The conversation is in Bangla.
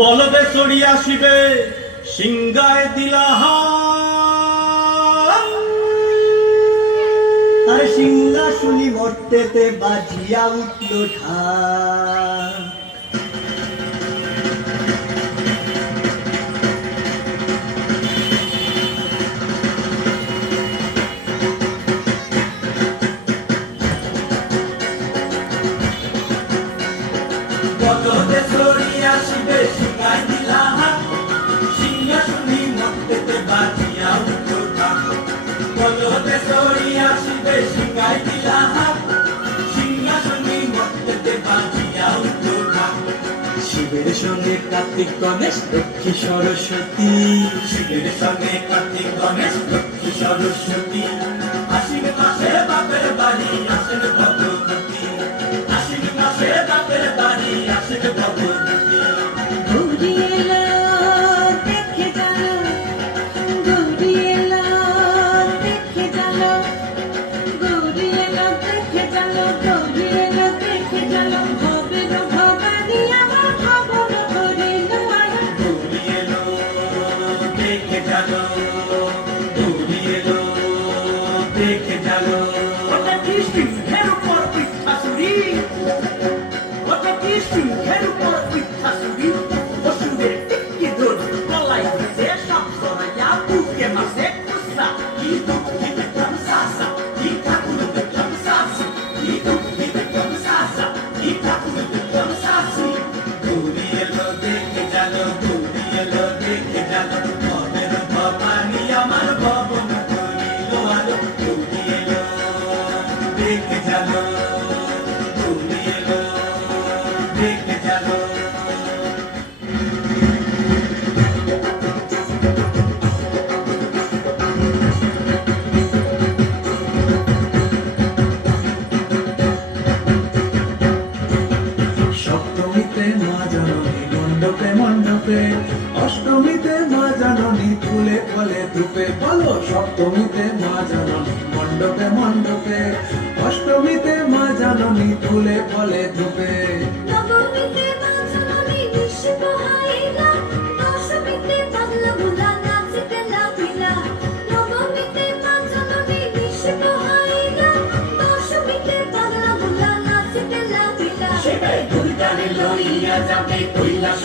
বলদে চড়িয়া শিবে সিংগায় দিলা আর সিংহাসনী মর্তেতে বাজিয়া উঠল ঢাক। বলদে চড়িয়া শিবে সিংগায় দিলা সিংহাসনী মর্তেতে বাজিয়া উঠল ঢাক। বলদে চড়িয়া শিবে সিংগায় দিলা সিংহাসনী মর্তেতে বাজিয়া উঠল ঢাক। শিবের সঙ্গে কার্তিক গণেশ লক্ষ্মী সরস্বতী, শিবের সঙ্গে কার্তিক গণেশ লক্ষ্মী সরস্বতী, আশ্বিন মাসে বাপের বাড়ি আসেন ভগবতী, আশ্বিন মাসে বাপের বাড়ি আসেন ভগবতী। গৌরী এলো দেখে জানো, গৌরী এলো দেখে জানো, গৌরী এলো দেখে জানো, গৌরী এলো দেখে জানো, ভবের ভবানী আমার ভবন করিল আলো। গৌরী এলো দেখে জানো, গৌরী এলো দেখে জানো। ওটা কি সিংহের উপর পিঠাসুরি, ওটা কি সিংহের উপর পিঠাসুরি, অসুরের টিক্কি দোল গলায় ধরে সব সরাইয়া বুকে মাসে কুসা। কি দুঃখী দেখলাম সাসা, কি ঠাকুর দেখলাম সাসি, কি দুঃখী দেখলাম সাসা, কি ঠাকুর দেখলাম সাসি। গৌরী এলো দেখে জানো, গৌরী এলো দেখে জানো, ভবের ভবানী আমার ভবন করিল আলো। গৌরী এলো দেখে জানো, গৌরী এলো দেখে জানো। সপ্তমীতে মা জননী মণ্ডপে মণ্ডপে, অষ্টমীতে মা জননী ফুলে ফলে ধূপে। বলো সপ্তমীতে মা জননী মণ্ডপে মণ্ডপে, অষ্টমীতে মা জননী ফুলে ফলে ধূপে। নবমীতে মা জননী নিশ পোহাইলা, দশমীতে পাগলা ভোলা নাচিতে লাভিলা। নবমীতে মা জননী নিশ পোহাইলা, দশমীতে পাগলা ভোলা নাচিতে লাভিলা। শিবে দুর্গারে লইয়া যাবে কৈলাস